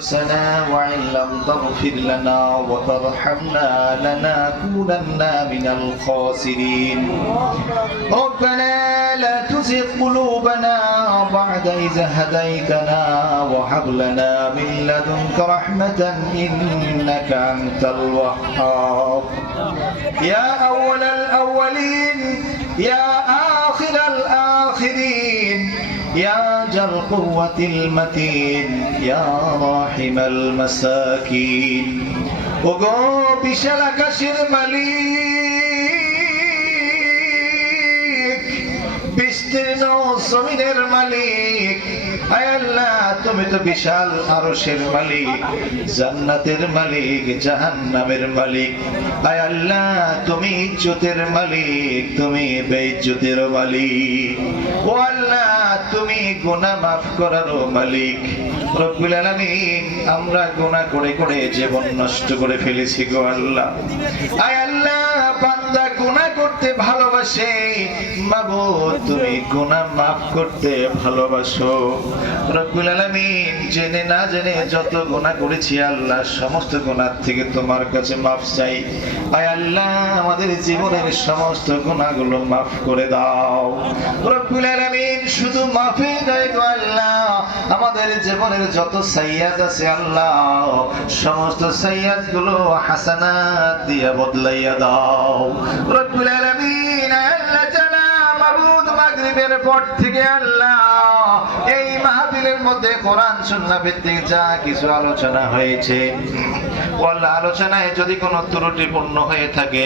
أنفسنا وإن لم تغفر لنا وترحمنا لنكونن من الخاسرين ربنا لا تزغ قلوبنا بعد إذ هديتنا وهب لنا من لدنك رحمة إنك أنت الوهاب يا أول الأولين يا آخر الآخرين يا ذا القوة المتين يا راحم المساكين ওগো বিশাল আকাশের মালিক বিস্তীর্ণ জমিনের মালিক আয় আল্লাহ তুমি তো বিশাল আরশের মালিক জান্নাতের মালিক জাহান্নামের মালিক আয় আল্লাহ তুমি ইজ্জতের মালিক তুমি বেইজ্জতের মালিক ও আল্লাহ তুমি গুনাহ মাফ করারও মালিক রব্বুল আলামিন আমরা গুনাহ করে করে জীবন নষ্ট করে ফেলেছি গো আল্লাহ আয় আল্লাহ বান্দা গুনাহ করতে ভালোবাসে মাবুদ তুমি গুনাহ মাফ করতে ভালোবাসো রব্বুল আলামিন জেনে না জেনে যত গুনাহ করেছি আল্লাহ সমস্ত গুনাহ থেকে তোমার কাছে মাফ চাই আয় আল্লাহ আমাদের জীবনের সমস্ত গুনাহগুলো মাফ করে দাও রব্বুল আলামিন শুধু মাফই নয় গো আল্লাহ আমাদের জীবনের যত সাইয়্যাত আছে আল্লাহ সমস্ত সাইয়্যাত গুলো হাসানাত দিয়ে বদলাইয়া দাও রব্বুল আলামিন আল্লাহ তাআলা মাবুদ মাগরিবের পর থেকে আল্লাহ এই মাহফিলের মধ্যে কোরআন সুন্নাহ ভিত্তিক যা কিছু আলোচনা হয়েছে আল্লাহ আলোচনায় যদি কোনো ত্রুটিপূর্ণ হয়ে থাকে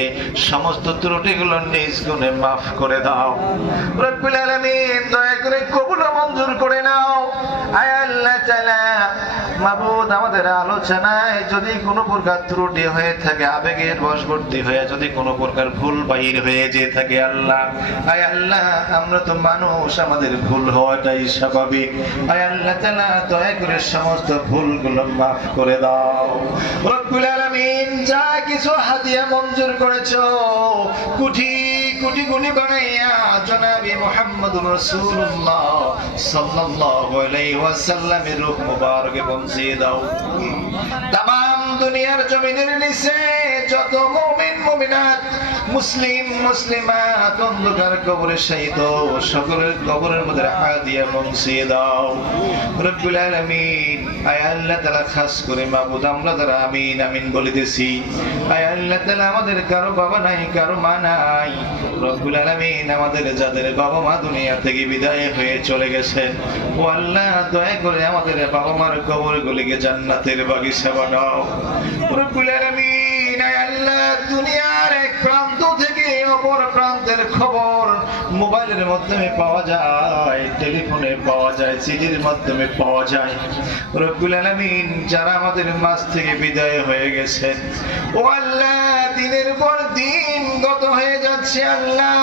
সমস্ত ত্রুটিগুলো নিজ গুণে মাফ করে দাও রব্বুল আলামিন দয়া করে কবুল ও মঞ্জুর করে নাও আয় আল্লাহ তাআলা মাবুদ আমাদের আলোচনায় যদি কোনো প্রকার ত্রুটি হয়ে থাকে আবেগের বশবর্তী হয়ে যদি কোনো প্রকার ভুল বাইর হয়ে যেয়ে থাকে আল্লাহ আয় আল্লাহ আমরা তো মানুষ আমাদের ভুল হওয়াটাই স্বাভাবিক আয় আল্লাহ তাআলা দয়া করে সমস্ত ভুলগুলো মাফ করে দাও রব্বুল আলামিন যা কিছু হাদিয়া মঞ্জুর করেছো কোটি কোটি গুণী বানাইয়া জনাবে মুহাম্মদুর রাসূলুল্লাহ সাল্লাল্লাহু আলাইহি ওয়াসাল্লামের রূহ মুবারকে পৌঁছিয়ে দাও তামাম দুনিয়ার জমিনের নিচে যত মুমিন মুমিনাত মুসলিম মুসলিমাত অন্ধকার কবরে শায়িত সকলের কবরের মধ্যে হাদিয়া পৌঁছিয়ে দাও রব্বুল আলামিন আয় আল্লাহ তাআলা খাস করে মাবুদ আমরা যারা আমিন আমিন বলিতেছি আয় আল্লাহ তাআলা আমাদের কারো বাবা নাই কারো মা নাই রব্বুল আলামিন আমাদের যাদের বাবা মা দুনিয়া থেকে বিদায় হয়ে চলে গেছেন ও আল্লাহ দয়া করে আমাদের বাবা মার কবরগুলিকে জান্নাতের বাগিচা বানাও রব্বুল আলামিন আয় আল্লাহ দুনিয়ার এক প্রান্ত থেকে অপর প্রান্তের খবর মোবাইলের মাধ্যমে পাওয়া যায় টেলিফোনে পাওয়া যায় চিঠির মাধ্যমে পাওয়া যায় রব্বুল আলামিন যারা আমাদের মাঝ থেকে বিদায় হয়ে গেছেন ও আল্লাহ দিনের পর দিন গত হয়ে যাচ্ছে আল্লাহ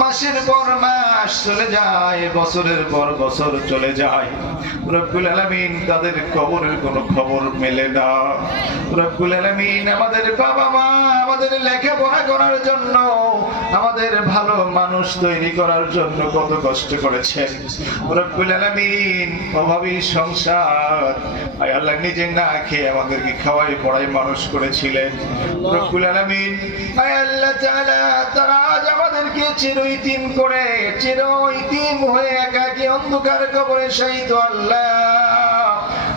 মাসের পর মাস চলে যায় বছরের পর বছর চলে যায় রব্বুল আলামিন তাদের কবরের কোনো খবর মেলে না রব্বুল আলামিন আমাদের বাবা মা আমাদের লেখাপড়া করার জন্য আমাদের ভালো মানুষ তৈরি করার জন্য কত কষ্ট করেছেন রব্বুল আলামিন অভাবী সংসার আয় আল্লাহ নিজে না খেয়ে আমাদেরকে খাওয়াই পড়াই মানুষ করেছিলেন রব্বুল আলামিন আয় আল্লাহ তাআলা তারা আজ আমাদেরকে চিরইতিম করে চিরইতিম হয়ে একাকী অন্ধকার কবরে শায়িত আল্লাহ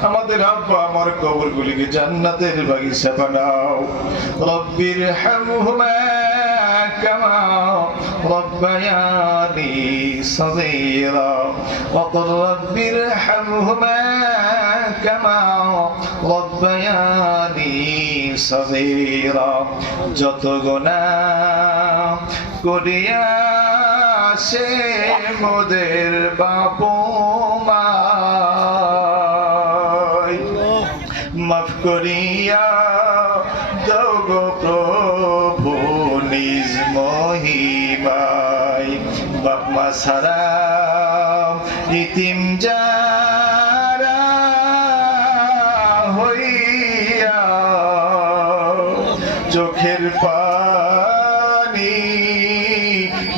আমাদের আব্বা আমার কবরগুলিকে জান্নাতের বাগিচা বানাও রব্বির হামহুমা কামা রব্বায়ানি সগীরা ওয়াকুর রব্বির হামহুমা কামা রব্বায়ানি সগীরা যত গুনাহ করিয়া সে মোদের বাবা মা মাফ করিয়া দাও গো প্রভু নিজ মহিমায় বাপ মা ছাড়া ইতিম যারা হইয়া চোখের পানি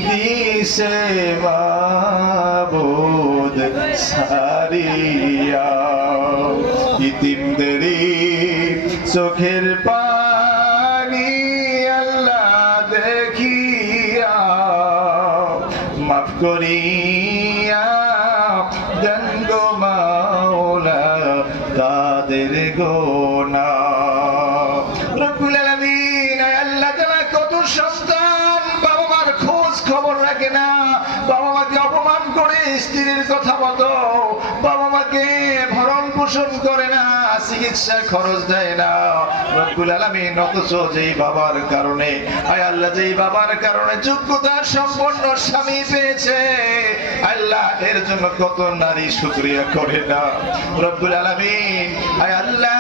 দিছে মাবুদ সারিয়া ইতিমদেরই চোখের পানি আল্লাহ দেখিয়া মাফ করিয়া দেন গো মাওলা তাদের গুনাহ। রব্বুল আলামিন, আয় আল্লাহ তাআলা, কত সন্তান বাবা মার খোঁজ খবর রাখে না, বাবা মাকে অপমান করে স্ত্রীর কথা মতো বাবা মাকে ভরণ পোষণ করে না, চিকিৎসা খরচ দেয় না। রব্বুল আলামিন, অথচ যেই বাবার কারণে, আয় আল্লাহ, যেই বাবার কারণে যোগ্যতা সম্পন্ন স্বামী পেয়েছে, আল্লাহ এর জন্য কত নারী শুকরিয়া করে না। রব্বুল আলামিন, আয় আল্লাহ,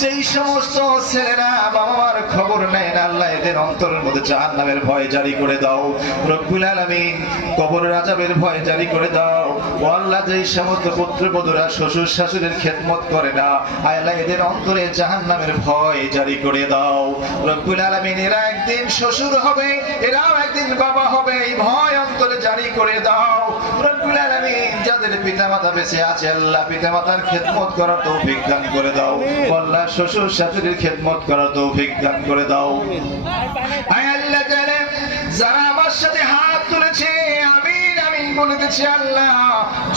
যেই সমস্ত ছেলেরা বাবা মার খবর নেয় না, আল্লাহ এদের অন্তরের মধ্যে জাহান্নামের ভয় জারি করে দাও। রব্বুল আলামিন, কবরের আযাবের ভয় জারি করে দাও। ও আল্লাহ, যেই সমস্ত পুত্রবধূরা শ্বশুর শাশুড়ির খেদমত করে না, আল্লাহ এদের অন্তরে জাহান্নামের ভয় জারি করে দাও। রব্বুল আলামিন, এরা একদিন শ্বশুর হবে, এরাও একদিন বাবা হবে, এই ভয় অন্তরে জারি করে দাও। রব্বুল আলামিন, যাদের পিতামাতা বেঁচে আছে, আল্লাহ পিতামাতার খেদমত করার তৌফিক দান করে দাও। আল্লাহ শ্বশুর শাশুড়ির খেদমত করার তৌফিক দান করে দাও। আয় আল্লাহ তাআলা, যারা আমার সাথে হাত তুলেছে, আমিন আমিন বলে দিচ্ছি আল্লাহ,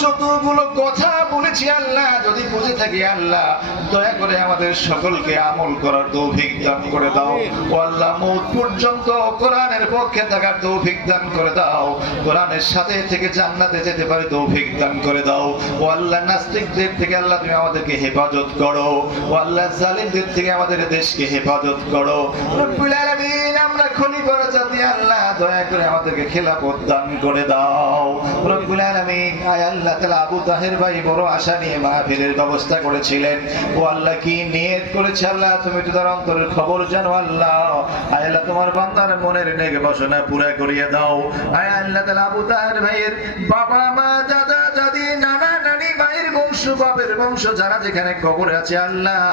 যতগুলো কথা বলেছি আল্লাহ, যদি বুঝে থাকি আল্লাহ, দয়া করে আমাদের সকলকে আমল করার তৌফিক দান করে দাও। ও আল্লাহ, মওত পর্যন্ত কোরআনের পক্ষে থাকার তৌফিক দান করে দাও। কোরআনের সাথে থেকে জান্নাতে যেতে পারে তৌফিক দান করে দাও। ও আল্লাহ, নাস্তিকদের থেকে আল্লাহ তুমি আমাদেরকে হেফাজত করো। ও আল্লাহ, জালিমদের থেকে আমাদের দেশকে হেফাজত করো। রব্বুল আলামিন, আমরা খলিফার জাতি আল্লাহ, দয়া করে আমাদেরকে খেলাফত দান করে দাও। রব্বুল আলামিন, আয় আল্লাহ তাআলা, আবু তাহের ভাই বড় আশা নিয়ে মাহফিলের ব্যবস্থা করেছিলেন। ও আল্লাহ, কি নিয়ত করেছে আল্লাহ, তুমি তো তার অন্তরের খবর জানো আল্লাহ। আয় আল্লাহ, তোমার বান্দার মনের নেক বাসনা পুরা করিয়ে দাও। আয় আল্লাহ তাআলা, আবু তাহের ভাইয়ের বাবা মা দাদা দাদি নানা নানি মায়ের বংশ বাপের বংশ যারা যেখানে কবরে আছে আল্লাহ,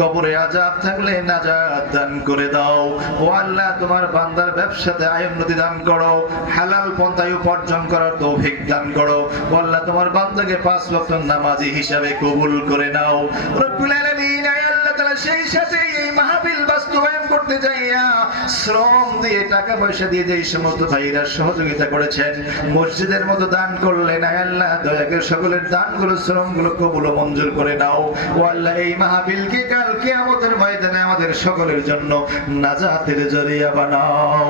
কবরে আযাব থাকলে নাজাত দান করে দাও। ও আল্লাহ, তোমার বান্দার ব্যবসাতে আয় উন্নতি দান করো, হালাল পন্থায় উপার্জন করার তৌফিক দান করো। ও আল্লাহ, তোমার বান্দাকে 5 ওয়াক্ত নামাজি হিসাবে কবুল করে নাও। রব্বুল আলামিন, আয় আল্লাহ তাআলা, সেই সাথে এই মাহফিল বাস্তবায়ন করতে যাইয়া শ্রম দিয়ে টাকা পয়সা দিয়ে যেই সমস্ত ভাইরা সহযোগিতা করেছেন, মসজিদের মতো দান করলেন, আয় আল্লাহ দয়া করে সকলের দানগুলো শ্রমগুলো কবুল ও মঞ্জুর করে নাও। ও আল্লাহ, এই মাহফিলকে কাল কিয়ামতের ময়দানে আমাদের সকলের জন্য নাজাতের জরিয়া বানাও।